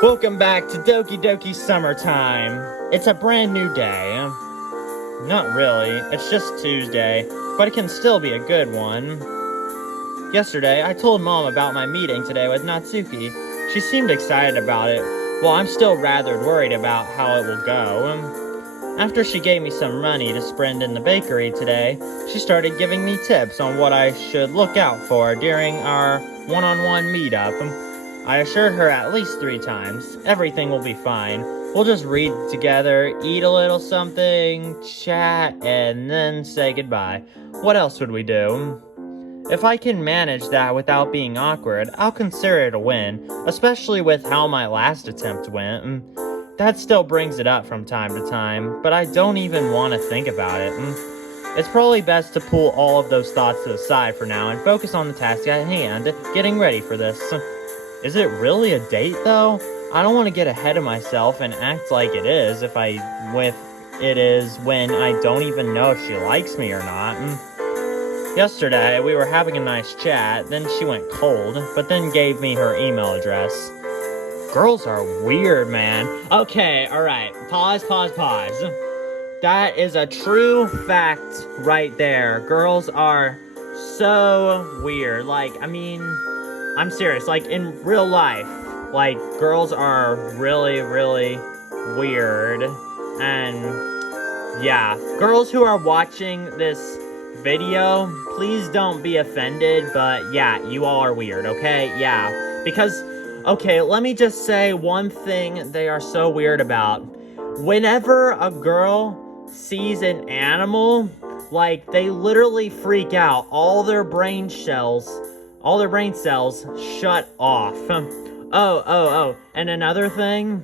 Welcome back to Doki Summertime. It's a brand new day. Not really, it's just Tuesday, but it can still be a good one. Yesterday, I told Mom about my meeting today with Natsuki. She seemed excited about it, while I'm still rather worried about how it will go. After she gave me some money to spend in the bakery today, she started giving me tips on what I should look out for during our one-on-one meetup. I assured her at least 3 times, everything will be fine. We'll just read together, eat a little something, chat, and then say goodbye. What else would we do? If I can manage that without being awkward, I'll consider it a win, especially with how my last attempt went. That still brings it up from time to time, but I don't even want to think about it. It's probably best to pull all of those thoughts to the side for now and focus on the task at hand, getting ready for this. Is it really a date, though? I don't want to get ahead of myself and act like it is when I don't even know if she likes me or not. Yesterday, we were having a nice chat, then she went cold, but then gave me her email address. Girls are weird, man. Okay, alright, pause. That is a true fact right there. Girls are so weird. I'm serious, in real life, girls are really, really weird, and, yeah, girls who are watching this video, please don't be offended, but, yeah, you all are weird, okay? Yeah, because, okay, let me just say one thing they are so weird about. Whenever a girl sees an animal, they literally freak out. All their brain cells shut off. And another thing,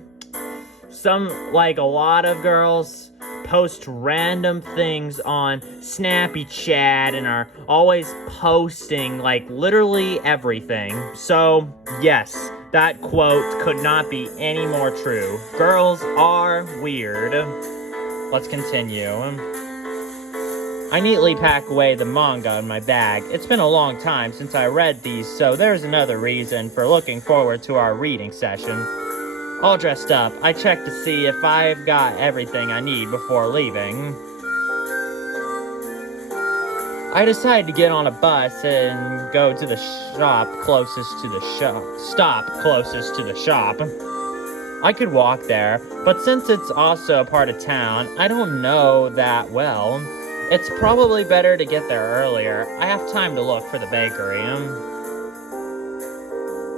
a lot of girls post random things on Snappy Chat and are always posting, literally everything. So, yes, that quote could not be any more true. Girls are weird. Let's continue. I neatly pack away the manga in my bag. It's been a long time since I read these, so there's another reason for looking forward to our reading session. All dressed up, I check to see if I've got everything I need before leaving. I decide to get on a bus and go to the stop closest to the shop. I could walk there, but since it's also a part of town, I don't know that well. It's probably better to get there earlier. I have time to look for the bakery.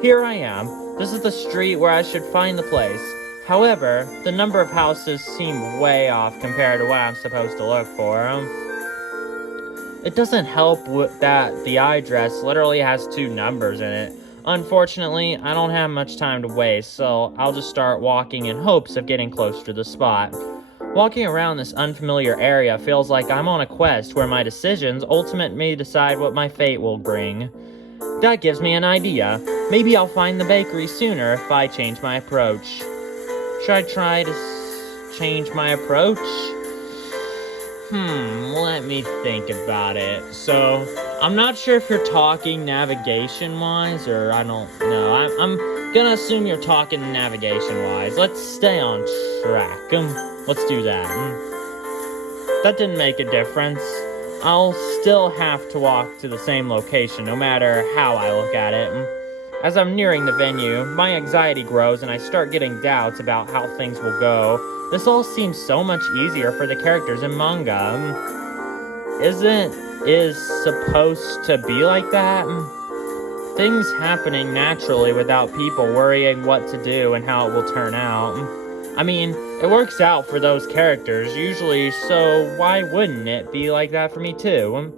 Here I am. This is the street where I should find the place. However, the number of houses seem way off compared to what I'm supposed to look for. It doesn't help that the address literally has 2 numbers in it. Unfortunately, I don't have much time to waste, so I'll just start walking in hopes of getting close to the spot. Walking around this unfamiliar area feels like I'm on a quest where my decisions ultimately decide what my fate will bring. That gives me an idea. Maybe I'll find the bakery sooner if I change my approach. Should I try to change my approach? Let me think about it. So, I'm not sure if you're talking navigation-wise, or I don't know. I'm gonna assume you're talking navigation-wise. Let's stay on track. Let's do that. That didn't make a difference. I'll still have to walk to the same location, no matter how I look at it. As I'm nearing the venue, my anxiety grows and I start getting doubts about how things will go. This all seems so much easier for the characters in manga. Is supposed to be like that? Things happening naturally without people worrying what to do and how it will turn out. I mean, it works out for those characters usually, so why wouldn't it be like that for me too?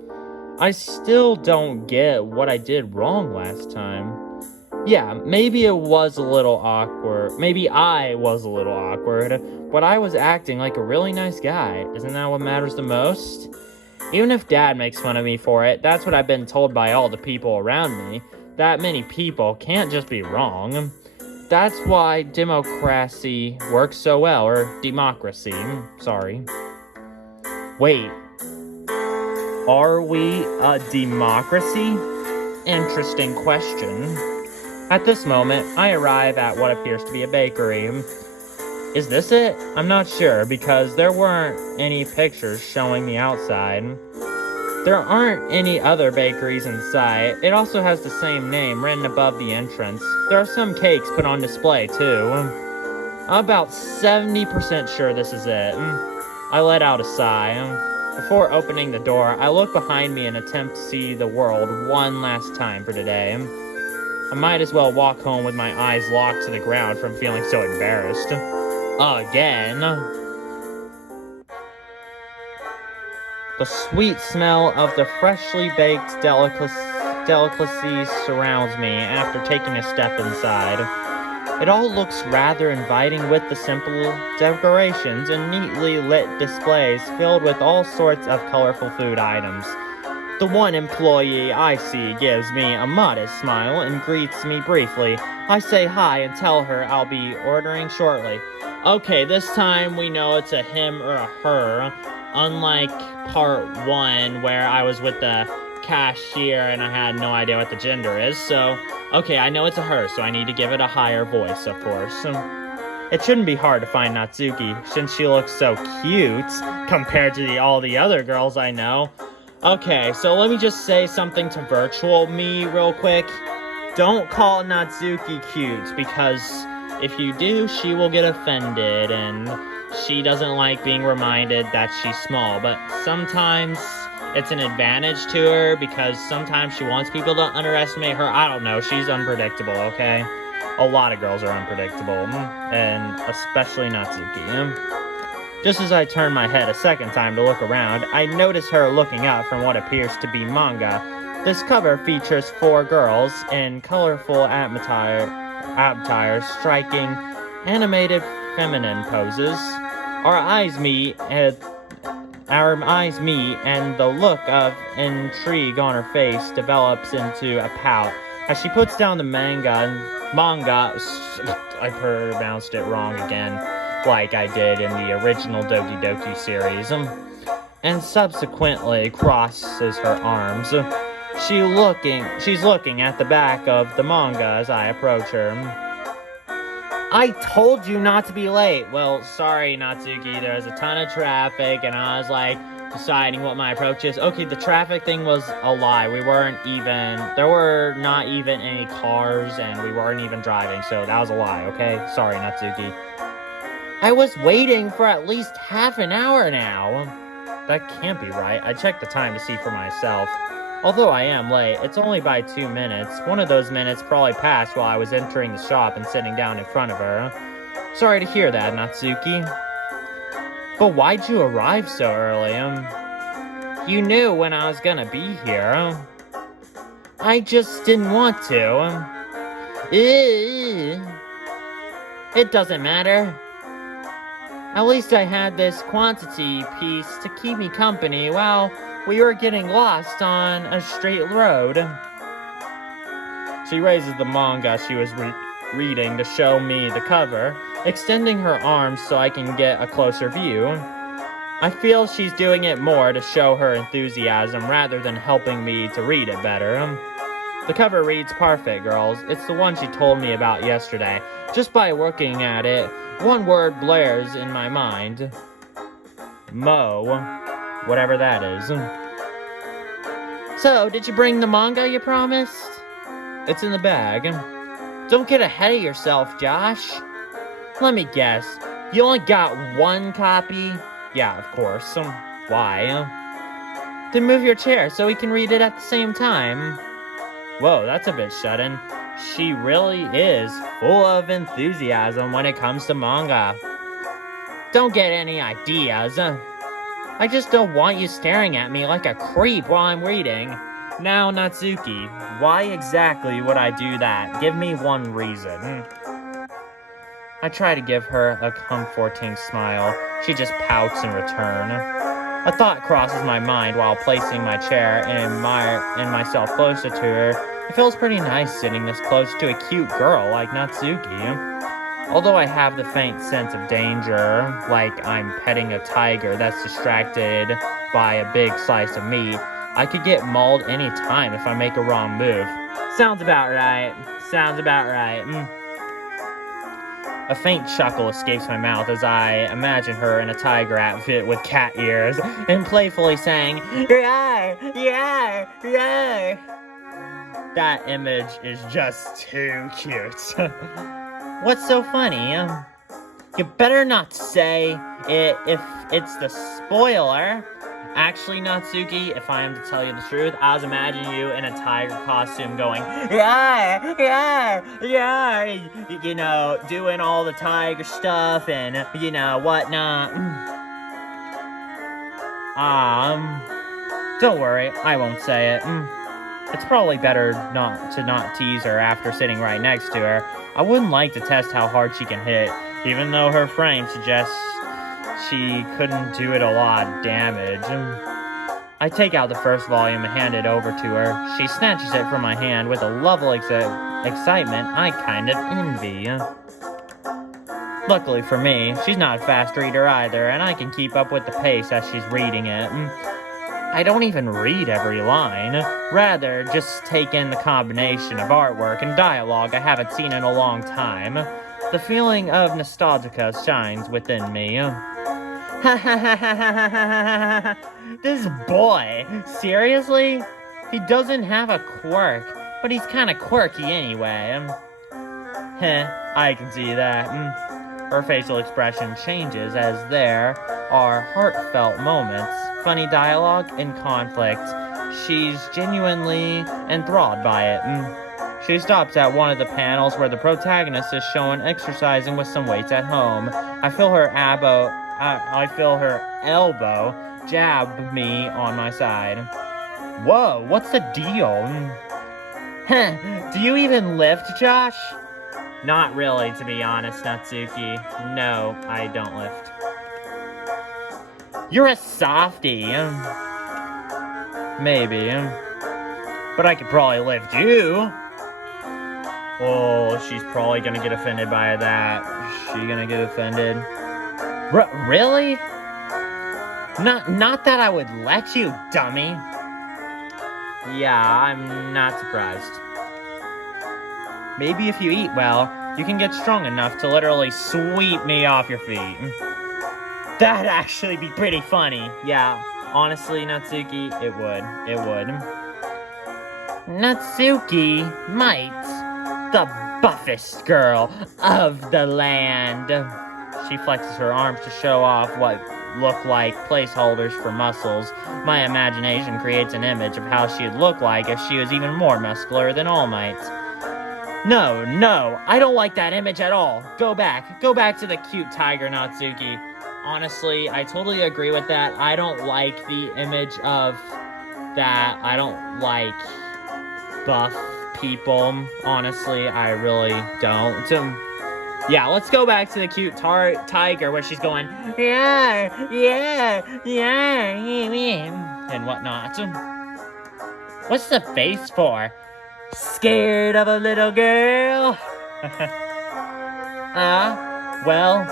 I still don't get what I did wrong last time. Yeah, maybe it was a little awkward. Maybe I was a little awkward, but I was acting like a really nice guy. Isn't that what matters the most? Even if Dad makes fun of me for it, that's what I've been told by all the people around me. That many people can't just be wrong. That's why democracy works so well, or democracy, sorry. Wait, are we a democracy? Interesting question. At this moment, I arrive at what appears to be a bakery. Is this it? I'm not sure, because there weren't any pictures showing the outside. There aren't any other bakeries in sight. It also has the same name written above the entrance. There are some cakes put on display, too. I'm about 70% sure this is it. I let out a sigh. Before opening the door, I look behind me and attempt to see the world one last time for today. I might as well walk home with my eyes locked to the ground from feeling so embarrassed. Again. The sweet smell of the freshly baked delicacies surrounds me after taking a step inside. It all looks rather inviting with the simple decorations and neatly lit displays filled with all sorts of colorful food items. The one employee I see gives me a modest smile and greets me briefly. I say hi and tell her I'll be ordering shortly. Okay, this time we know it's a him or a her, unlike part 1 where I was with the cashier and I had no idea what the gender is, so okay, I know it's a her, so I need to give it a higher voice, of course. It shouldn't be hard to find Natsuki, since she looks so cute compared to all the other girls I know. Okay, so let me just say something to virtual me real quick. Don't call Natsuki cute, because if you do, she will get offended, and she doesn't like being reminded that she's small. But sometimes it's an advantage to her, because sometimes she wants people to underestimate her. I don't know, she's unpredictable, okay? A lot of girls are unpredictable, and especially Natsuki. Just as I turn my head a second time to look around, I notice her looking up from what appears to be manga. This cover features 4 girls in colorful attires striking animated feminine poses. Our eyes meet, and the look of intrigue on her face develops into a pout as she puts down the manga. I pronounced it wrong again, like I did in the original Doki series, and subsequently crosses her arms. She's looking at the back of the manga as I approach her. I told you not to be late. Well, sorry, Natsuki, there was a ton of traffic, and I was like, deciding what my approach is. Okay, the traffic thing was a lie. There were not even any cars, and we weren't even driving, so that was a lie, okay? Sorry, Natsuki. I was waiting for at least half an hour now. That can't be right. I checked the time to see for myself. Although I am late, it's only by 2 minutes. One of those minutes probably passed while I was entering the shop and sitting down in front of her. Sorry to hear that, Natsuki. But why'd you arrive so early? You knew when I was gonna be here. I just didn't want to. It doesn't matter. At least I had this quantity piece to keep me company while we were getting lost on a straight road. She raises the manga she was reading to show me the cover, extending her arms so I can get a closer view. I feel she's doing it more to show her enthusiasm rather than helping me to read it better. The cover reads perfect, girls. It's the one she told me about yesterday. Just by looking at it, one word blares in my mind. Mo. Whatever that is. So, did you bring the manga you promised? It's in the bag. Don't get ahead of yourself, Josh. Let me guess. You only got 1 copy? Yeah, of course. Why? Then move your chair so we can read it at the same time. Whoa, that's a bit sudden. She really is full of enthusiasm when it comes to manga. Don't get any ideas. I just don't want you staring at me like a creep while I'm reading. Now, Natsuki, why exactly would I do that? Give me one reason. I try to give her a comforting smile. She just pouts in return. A thought crosses my mind while placing my chair and myself closer to her. It feels pretty nice sitting this close to a cute girl like Natsuki. Although I have the faint sense of danger, like I'm petting a tiger that's distracted by a big slice of meat, I could get mauled any time if I make a wrong move. Sounds about right. Sounds about right. A faint chuckle escapes my mouth as I imagine her in a tiger outfit with cat ears and playfully saying, "Yar, yar, yar." That image is just too cute. What's so funny? You better not say it if it's the spoiler. Actually, Natsuki, if I am to tell you the truth, I was imagining you in a tiger costume going, "Yar, yar, yar," you know, doing all the tiger stuff and, you know, whatnot. Don't worry, I won't say it. It's probably better not to tease her after sitting right next to her. I wouldn't like to test how hard she can hit, even though her frame suggests she couldn't do it a lot of damage. I take out the first volume and hand it over to her. She snatches it from my hand with a level of excitement I kind of envy. Luckily for me, she's not a fast reader either, and I can keep up with the pace as she's reading it. I don't even read every line, rather just take in the combination of artwork and dialogue I haven't seen in a long time. The feeling of nostalgia shines within me. This boy, seriously? He doesn't have a quirk, but he's kinda quirky anyway. I can see that. Her facial expression changes as there are heartfelt moments, funny dialogue, and conflict. She's genuinely enthralled by it. She stops at one of the panels where the protagonist is shown exercising with some weights at home. I feel her elbow jab me on my side. Whoa, what's the deal? Do you even lift, Josh? Not really, to be honest, Natsuki. No, I don't lift. You're a softie. Maybe. But I could probably lift you. Oh, she's probably gonna get offended by that. Is she gonna get offended? Really? Not that I would let you, dummy. Yeah, I'm not surprised. Maybe if you eat well, you can get strong enough to literally sweep me off your feet. That'd actually be pretty funny. Yeah, honestly, Natsuki, it would. It would. Natsuki might, the buffest girl of the land. She flexes her arms to show off what look like placeholders for muscles. My imagination creates an image of how she'd look like if she was even more muscular than All Might. No, I don't like that image at all. Go back to the cute tiger, Natsuki. Honestly, I totally agree with that. I don't like the image of that. I don't like buff people. Honestly, I really don't. Yeah, let's go back to the cute tiger where she's going, yeah, and whatnot. What's the face for? Scared of a little girl? Well,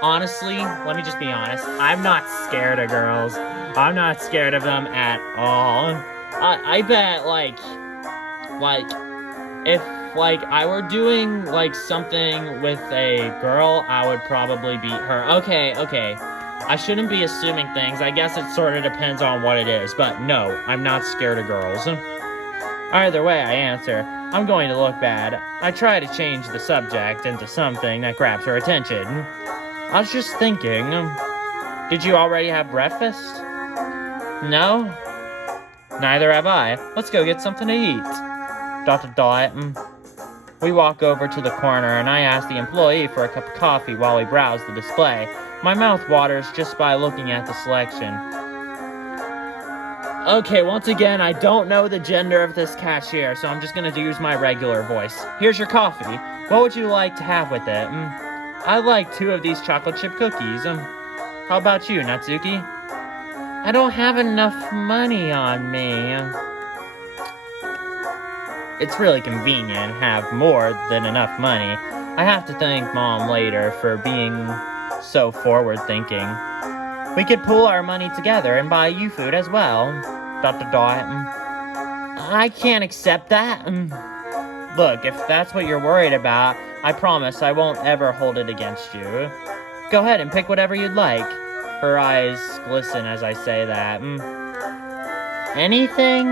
honestly, let me just be honest. I'm not scared of girls. I'm not scared of them at all. I bet, if, I were doing, something with a girl, I would probably beat her. Okay. I shouldn't be assuming things. I guess it sort of depends on what it is. But no, I'm not scared of girls. Either way I answer, I'm going to look bad. I try to change the subject into something that grabs her attention. I was just thinking, did you already have breakfast? No? Neither have I. Let's go get something to eat. ... We walk over to the corner and I ask the employee for a cup of coffee while we browse the display. My mouth waters just by looking at the selection. Okay, once again, I don't know the gender of this cashier, so I'm just gonna use my regular voice. Here's your coffee. What would you like to have with it? I'd like 2 of these chocolate chip cookies. How about you, Natsuki? I don't have enough money on me. It's really convenient to have more than enough money. I have to thank Mom later for being so forward-thinking. We could pool our money together and buy you food as well. I can't accept that. Look, if that's what you're worried about, I promise I won't ever hold it against you. Go ahead and pick whatever you'd like. Her eyes glisten as I say that. Anything?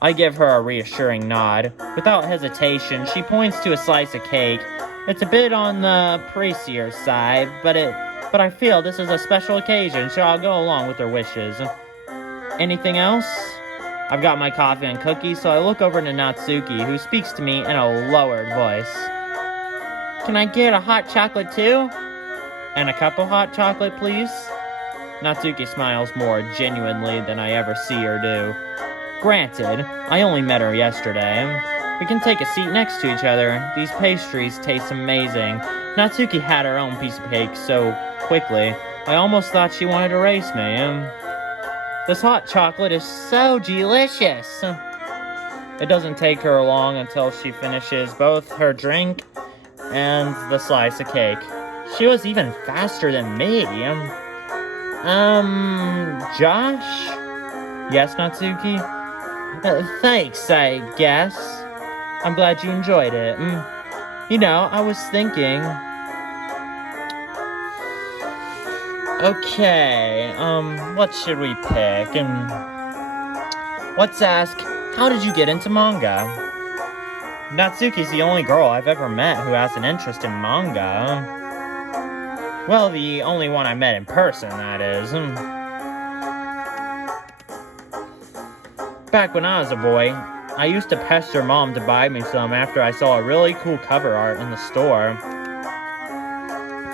I give her a reassuring nod. Without hesitation, she points to a slice of cake. It's a bit on the pricier side, but I feel this is a special occasion, so I'll go along with her wishes. Anything else? I've got my coffee and cookies, so I look over to Natsuki, who speaks to me in a lowered voice. Can I get a hot chocolate too? And a cup of hot chocolate, please? Natsuki smiles more genuinely than I ever see her do. Granted, I only met her yesterday. We can take a seat next to each other. These pastries taste amazing. Natsuki had her own piece of cake so quickly, I almost thought she wanted to race me. This hot chocolate is so delicious. It doesn't take her long until she finishes both her drink and the slice of cake. She was even faster than me. Josh? Yes, Natsuki? Thanks, I guess. I'm glad you enjoyed it. You know, I was thinking... Okay, what should we pick? Let's ask, how did you get into manga? Natsuki's the only girl I've ever met who has an interest in manga. Well, the only one I met in person, that is. Back when I was a boy, I used to pester Mom to buy me some after I saw a really cool cover art in the store.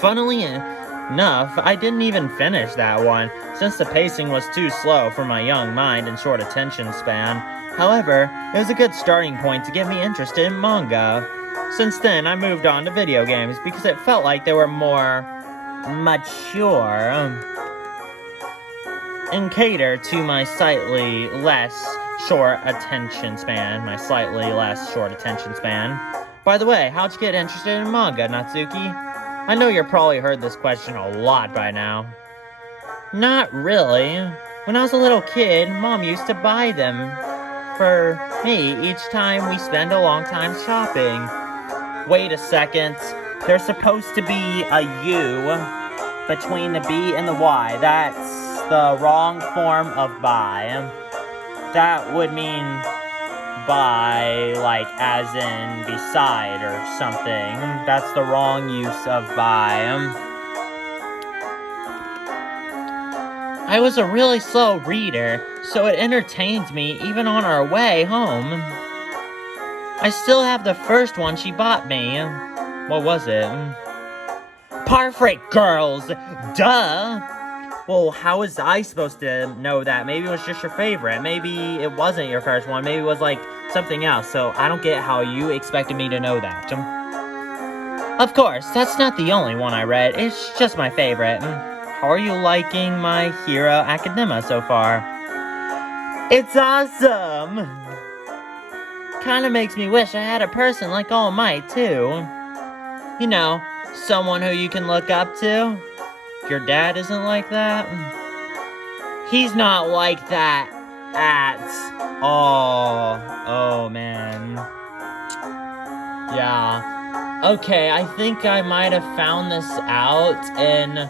Funnily enough, I didn't even finish that one, since the pacing was too slow for my young mind and short attention span. However, it was a good starting point to get me interested in manga. Since then, I moved on to video games because it felt like they were more mature and cater to my slightly less short attention span. By the way, how'd you get interested in manga, Natsuki? I know you've probably heard this question a lot by now. Not really. When I was a little kid, Mom used to buy them for me each time we spend a long time shopping. Wait a second. There's supposed to be a U between the B and the Y. That's the wrong form of buy. That would mean by, like, as in beside or something. That's the wrong use of by. I was a really slow reader, so it entertained me even on our way home. I still have the first one she bought me. What was it? Perfect Girls! Duh! Well, how was I supposed to know that? Maybe it was just your favorite. Maybe it wasn't your first one. Maybe it was, like, something else. So I don't get how you expected me to know that. Of course, that's not the only one I read. It's just my favorite. How are you liking My Hero Academia so far? It's awesome! Kinda makes me wish I had a person like All Might, too. You know, someone who you can look up to. Your dad isn't like that? He's not like that at all. Oh, man. Yeah. Okay, I think I might have found this out in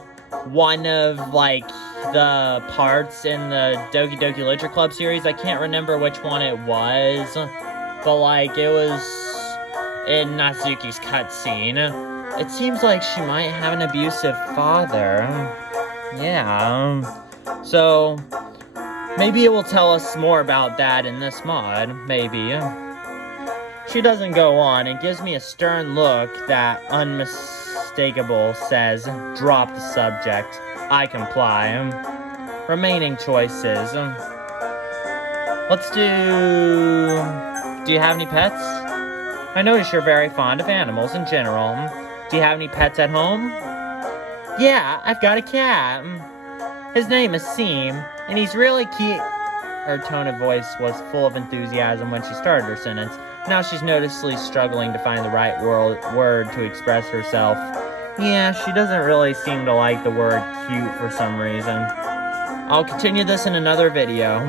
one of, like, the parts in the Doki Doki Literature Club series. I can't remember which one it was, but, like, it was in Natsuki's cutscene. It seems like she might have an abusive father. Yeah. So, maybe it will tell us more about that in this mod. Maybe. She doesn't go on and gives me a stern look that unmistakable says, drop the subject. I comply. Remaining choices. Let's do you have any pets? I notice you're very fond of animals in general. Do you have any pets at home? Yeah, I've got a cat. His name is Seem, and he's really cute. Her tone of voice was full of enthusiasm when she started her sentence. Now she's noticeably struggling to find the right word to express herself. Yeah, she doesn't really seem to like the word cute for some reason. I'll continue this in another video.